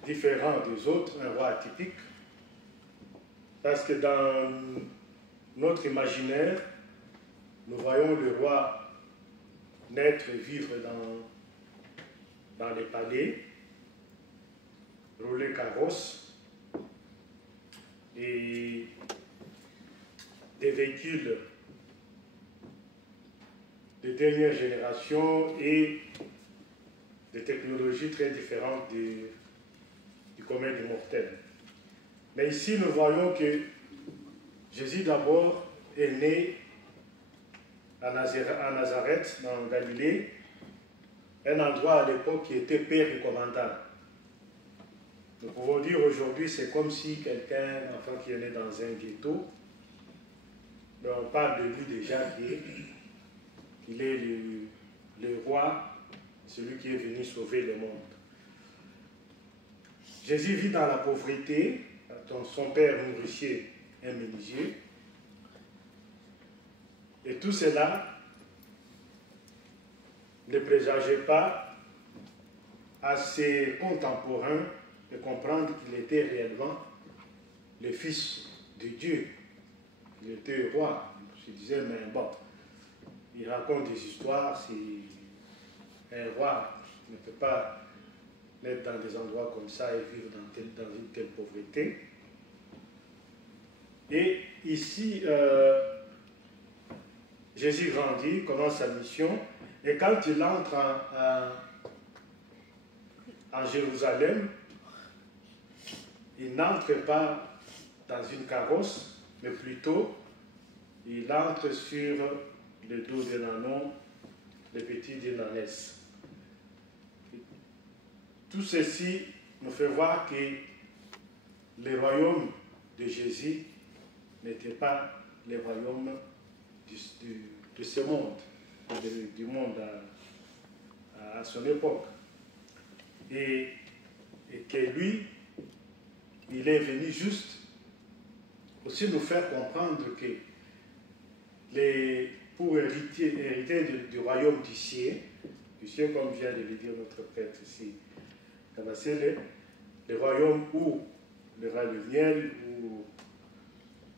différent des autres, un roi atypique, parce que dans notre imaginaire, nous voyons le roi naître et vivre dans les palais, rouler carrosse, et des véhicules de dernière génération et des technologies très différentes du commun des mortels. Mais ici, nous voyons que Jésus d'abord est né à Nazareth, dans Galilée, un endroit à l'époque qui était père et commandant. Nous pouvons dire aujourd'hui, c'est comme si quelqu'un, un enfant qui est né dans un ghetto, mais on parle de lui déjà qu'il est le roi, celui qui est venu sauver le monde. Jésus vit dans la pauvreté, son père nourricier, un menuisier, et tout cela ne présageait pas à ses contemporains de comprendre qu'il était réellement le fils de Dieu. Il était roi. Je disais, mais bon, il raconte des histoires, si un roi ne peut pas naître dans des endroits comme ça et vivre dans une telle pauvreté. Et ici, Jésus grandit, commence sa mission, et quand il entre en Jérusalem, il n'entre pas dans une carrosse, mais plutôt il entre sur le dos d'un ânon, le petit d'une ânesse. Tout ceci nous fait voir que le royaume de Jésus n'était pas le royaume de ce monde, du monde à son époque. Et que lui, il est venu juste aussi nous faire comprendre que pour hériter du royaume du ciel, comme vient de le dire notre prêtre ici, le royaume où il y aura le miel, où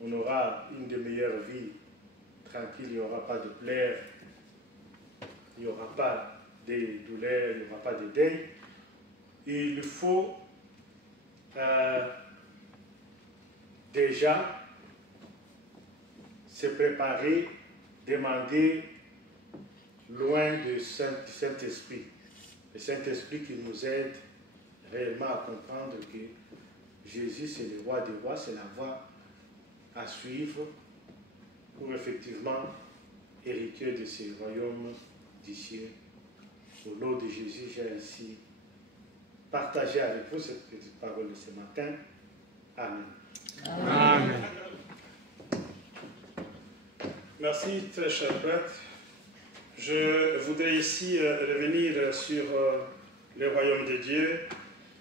on aura une des meilleures vies tranquille, il n'y aura pas de pleurs, il n'y aura pas de douleurs, il n'y aura pas de deuil. Il faut déjà se préparer, demander loin du Saint-Esprit. Le Saint-Esprit qui nous aide réellement à comprendre que Jésus, c'est le roi des rois, c'est la voie à suivre pour effectivement hériter de ce royaume du ciel. Au nom de Jésus, j'ai ainsi partagé avec vous cette petite parole de ce matin Amen. Amen. Merci, très cher prêtre. Je voudrais ici revenir sur le royaume de Dieu.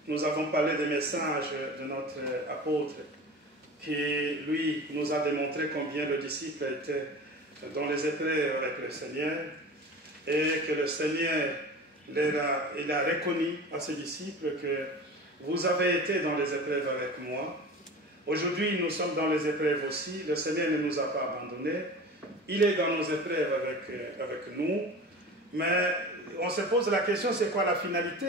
Nous avons parlé des messages de notre apôtre qui, lui, nous a démontré combien le disciple était dans les épreuves avec le Seigneur et que le Seigneur il a reconnu à ses disciples que vous avez été dans les épreuves avec moi. Aujourd'hui, nous sommes dans les épreuves aussi. Le Seigneur ne nous a pas abandonnés. Il est dans nos épreuves avec nous. Mais on se pose la question, c'est quoi la finalité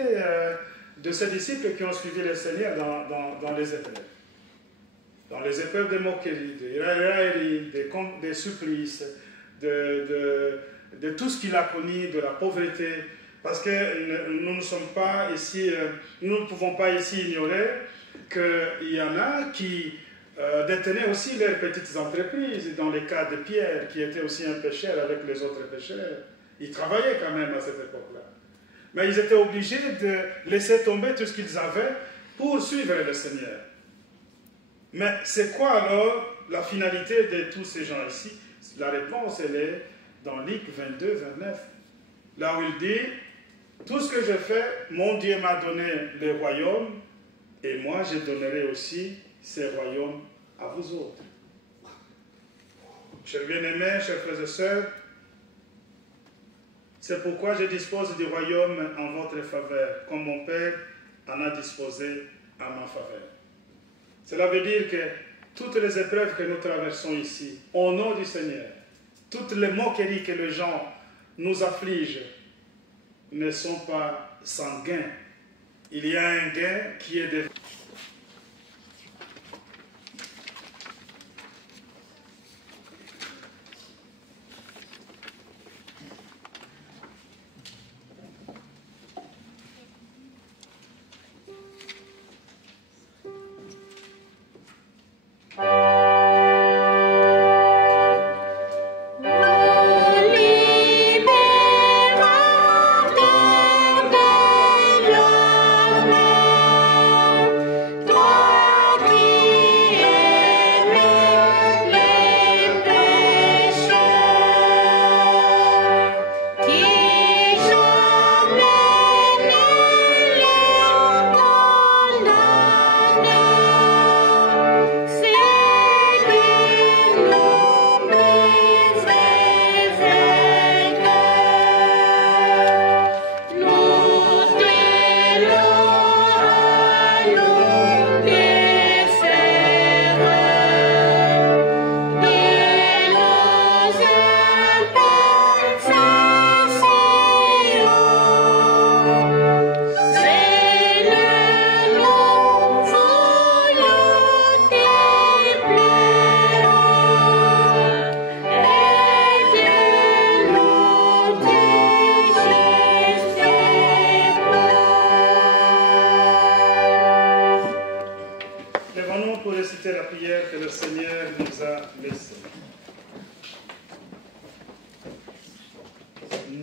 de ces disciples qui ont suivi le Seigneur dans les épreuves? Dans les épreuves de moquerie, de raillerie, des supplices, de tout ce qu'il a connu, de la pauvreté. Parce que nous ne sommes pas ici, nous ne pouvons pas ici ignorer qu'il y en a qui détenaient aussi leurs petites entreprises, dans les cas de Pierre, qui était aussi un pêcheur avec les autres pêcheurs. Ils travaillaient quand même à cette époque-là. Mais ils étaient obligés de laisser tomber tout ce qu'ils avaient pour suivre le Seigneur. Mais c'est quoi alors la finalité de tous ces gens ici? La réponse, elle est dans Luc 22, 29. Là où il dit, tout ce que je fais, mon Dieu m'a donné le royaume, et moi je donnerai aussi ces royaumes à vous autres. Chers bien-aimés, chers frères et sœurs, c'est pourquoi je dispose du royaume en votre faveur, comme mon Père en a disposé à ma faveur. Cela veut dire que toutes les épreuves que nous traversons ici, au nom du Seigneur, toutes les moqueries que les gens nous affligent, ne sont pas sans gain. Il y a un gain qui est de...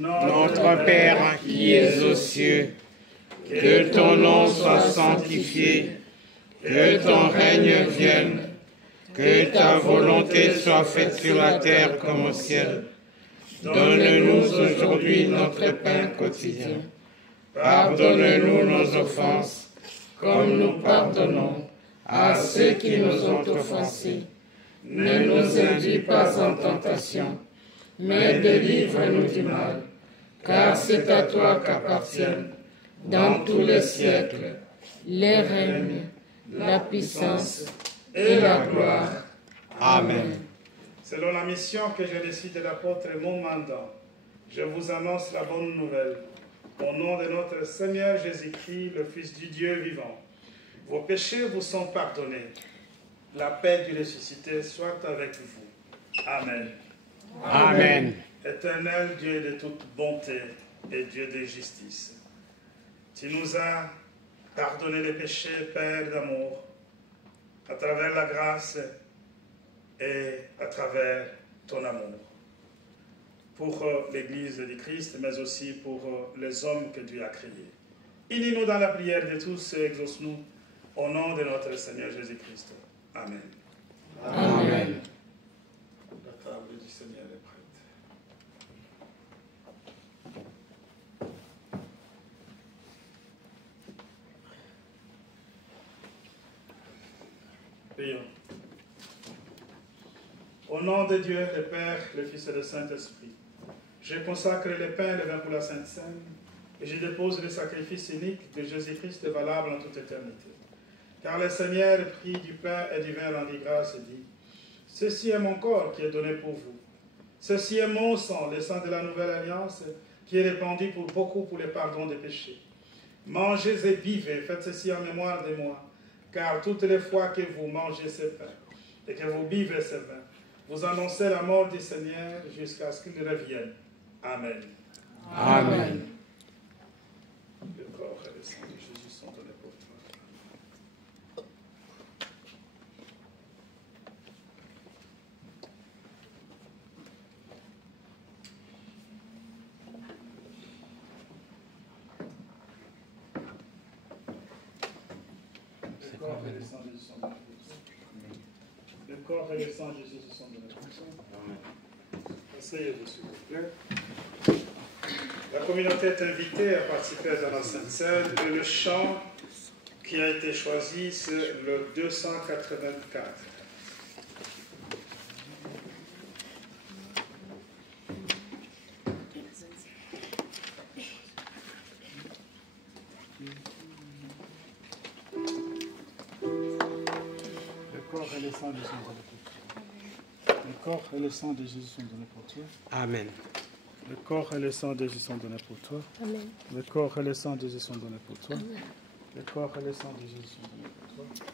Notre Père qui es aux cieux, que ton nom soit sanctifié, que ton règne vienne, que ta volonté soit faite sur la terre comme au ciel. Donne-nous aujourd'hui notre pain quotidien. Pardonne-nous nos offenses, comme nous pardonnons à ceux qui nous ont offensés. Ne nous induis pas en tentation, mais délivre-nous du mal. Car c'est à toi qu'appartiennent, dans tous les siècles, les règnes, la puissance et la gloire. Amen. Selon la mission que j'ai reçue de l'apôtre et mon mandat, je vous annonce la bonne nouvelle. Au nom de notre Seigneur Jésus-Christ, le Fils du Dieu vivant, vos péchés vous sont pardonnés. La paix du ressuscité soit avec vous. Amen. Amen. Éternel Dieu de toute bonté et Dieu de justice, tu nous as pardonné les péchés, Père d'amour, à travers la grâce et à travers ton amour, pour l'Église du Christ, mais aussi pour les hommes que Dieu a créés. Unis-nous dans la prière de tous et exauce-nous Au nom de notre Seigneur Jésus-Christ. Amen. Amen. La table du Seigneur est prête. Prions. Au nom de Dieu, le Père, le Fils et le Saint-Esprit, je consacre le pain et le vin pour la Sainte Seine et je dépose le sacrifice unique de Jésus-Christ valable en toute éternité. Car le Seigneur prit du pain et du vin, rendit grâce et dit, « Ceci est mon corps qui est donné pour vous. Ceci est mon sang, le sang de la nouvelle alliance, qui est répandu pour beaucoup pour le pardon des péchés. Mangez et buvez, faites ceci en mémoire de moi, car toutes les fois que vous mangez ce pain et que vous buvez ce vin, vous annoncez la mort du Seigneur jusqu'à ce qu'il revienne. Amen. Amen. Le corps et le sang de Jésus sont donnés pour toi. Le corps et le sang de Jésus sont donnés pour toi. Le corps et le sang de Jésus sont donnés pour toi. Asseyez-vous, s'il vous plaît. La communauté est invitée à participer à la Sainte Seine et le chant qui a été choisi, c'est le 284. Le corps et le sang de Jésus sont donnés pour toi. Le corps et le sang de Jésus sont donnés pour toi. Amen. Le corps et le sang de Jésus sont donnés pour toi. Amen. Le corps et le sang de Jésus sont donnés pour toi. Amen. Le corps et le sang de Jésus sont donnés pour toi. Le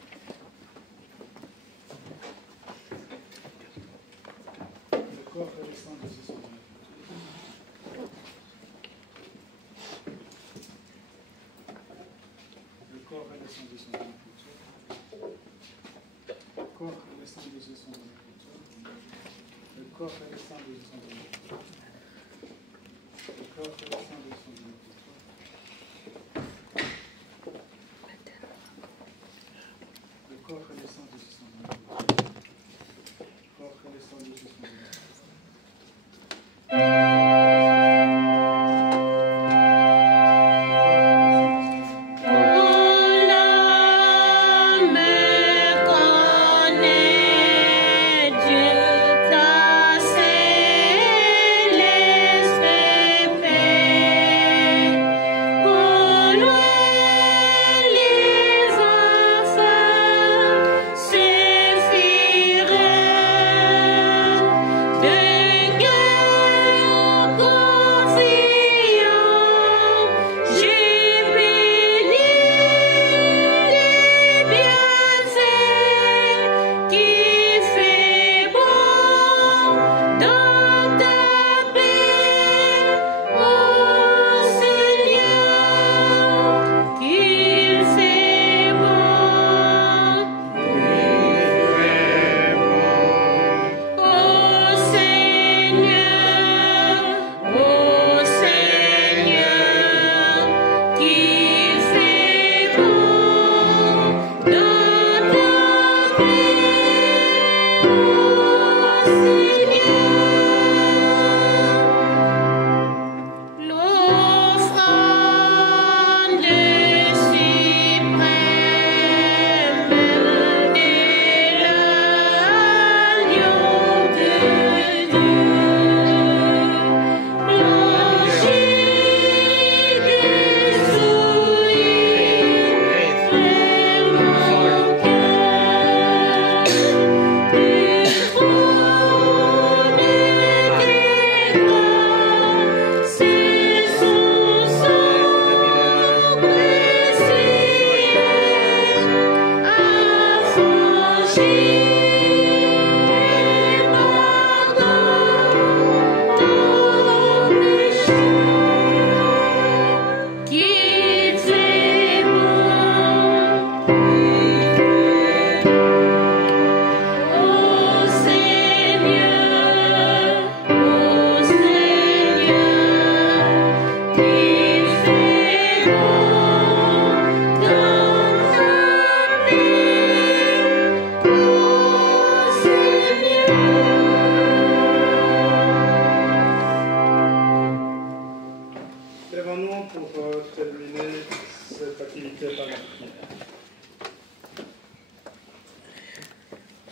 corps et le sang de Jésus sont donnés pour toi. Le corps et le sang de Jésus sont donnés pour toi. Le corps et le sang de Jésus sont donnés pour toi. Le corps et le sang de Jésus sont donnés pour toi. Le corps et le sang de Jésus sont donnés pour toi. Le corps et le sang de Jésus sont donnés pour toi. Le corps et le sang de Jésus sont donnés pour toi.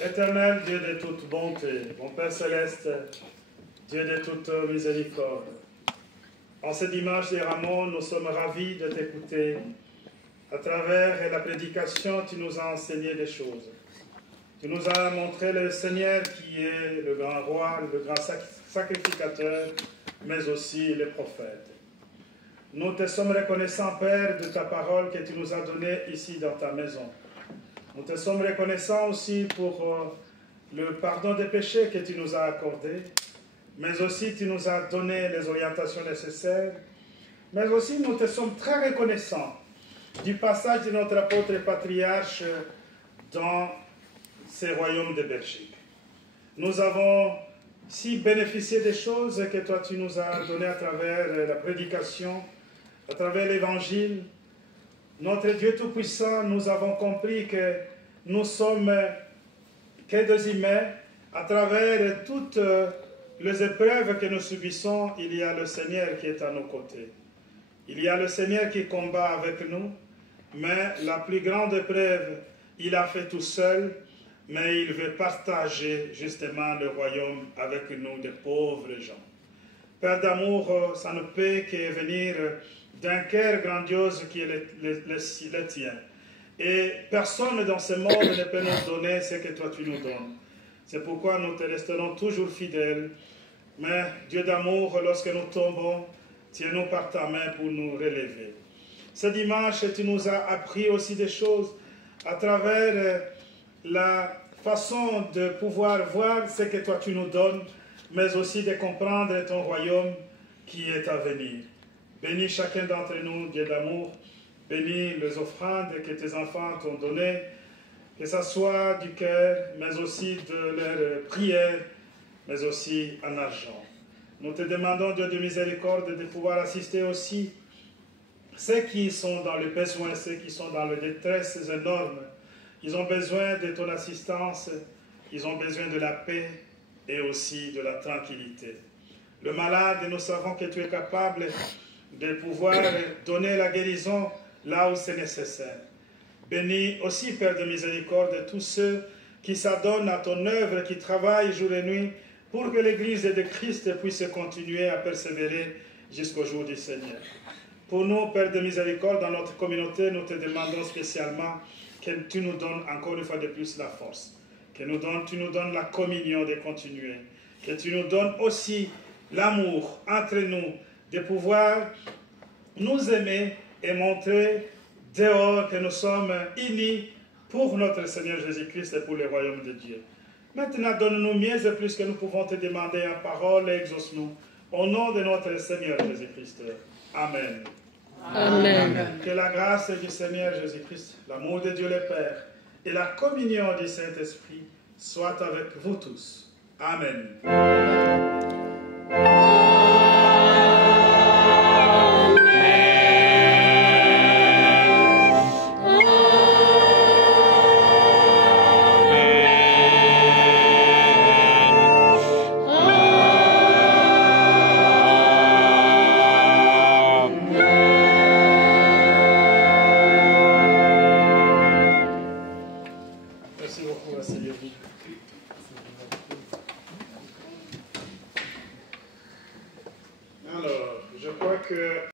Éternel Dieu de toute bonté, mon Père céleste, Dieu de toute miséricorde, en ce dimanche des Rameaux, nous sommes ravis de t'écouter. À travers la prédication, tu nous as enseigné des choses. Tu nous as montré le Seigneur qui est le grand roi, le grand sacrificateur, mais aussi les prophètes. Nous te sommes reconnaissants, Père, de ta parole que tu nous as donnée ici dans ta maison. Nous te sommes reconnaissants aussi pour le pardon des péchés que tu nous as accordé, mais aussi tu nous as donné les orientations nécessaires, mais aussi nous te sommes très reconnaissants du passage de notre apôtre et patriarche dans ces royaumes de Belgique. Nous avons si bénéficié des choses que toi tu nous as données à travers la prédication, à travers l'évangile. Notre Dieu Tout-Puissant, nous avons compris que nous sommes que des humains. À travers toutes les épreuves que nous subissons, il y a le Seigneur qui est à nos côtés. Il y a le Seigneur qui combat avec nous, mais la plus grande épreuve, il a fait tout seul, mais il veut partager justement le royaume avec nous, des pauvres gens. Père d'amour, ça ne peut que venir d'un cœur grandiose qui est le tien. Et personne dans ce monde ne peut nous donner ce que toi tu nous donnes. C'est pourquoi nous te resterons toujours fidèles. Mais Dieu d'amour, lorsque nous tombons, tiens-nous par ta main pour nous relever. Ce dimanche, tu nous as appris aussi des choses à travers la façon de pouvoir voir ce que toi tu nous donnes, mais aussi de comprendre ton royaume qui est à venir. Bénis chacun d'entre nous, Dieu d'amour. Bénis les offrandes que tes enfants t'ont données, que ce soit du cœur, mais aussi de leur prière, mais aussi en argent. Nous te demandons, Dieu de miséricorde, de pouvoir assister aussi ceux qui sont dans le besoin, ceux qui sont dans le détresse énorme. Ils ont besoin de ton assistance, ils ont besoin de la paix et aussi de la tranquillité. Le malade, nous savons que tu es capable de pouvoir donner la guérison là où c'est nécessaire. Bénis aussi, Père de miséricorde, tous ceux qui s'adonnent à ton œuvre, qui travaillent jour et nuit, pour que l'Église de Christ puisse continuer à persévérer jusqu'au jour du Seigneur. Pour nous, Père de miséricorde, dans notre communauté, nous te demandons spécialement que tu nous donnes encore une fois de plus la force, que tu nous donnes la communion de continuer, que tu nous donnes aussi l'amour entre nous, de pouvoir nous aimer et montrer dehors que nous sommes unis pour notre Seigneur Jésus-Christ et pour le royaume de Dieu. Maintenant, donne-nous mieux et plus que nous pouvons te demander en parole et exauce-nous. Au nom de notre Seigneur Jésus-Christ. Amen. Amen. Que la grâce du Seigneur Jésus-Christ, l'amour de Dieu le Père et la communion du Saint-Esprit soient avec vous tous. Amen.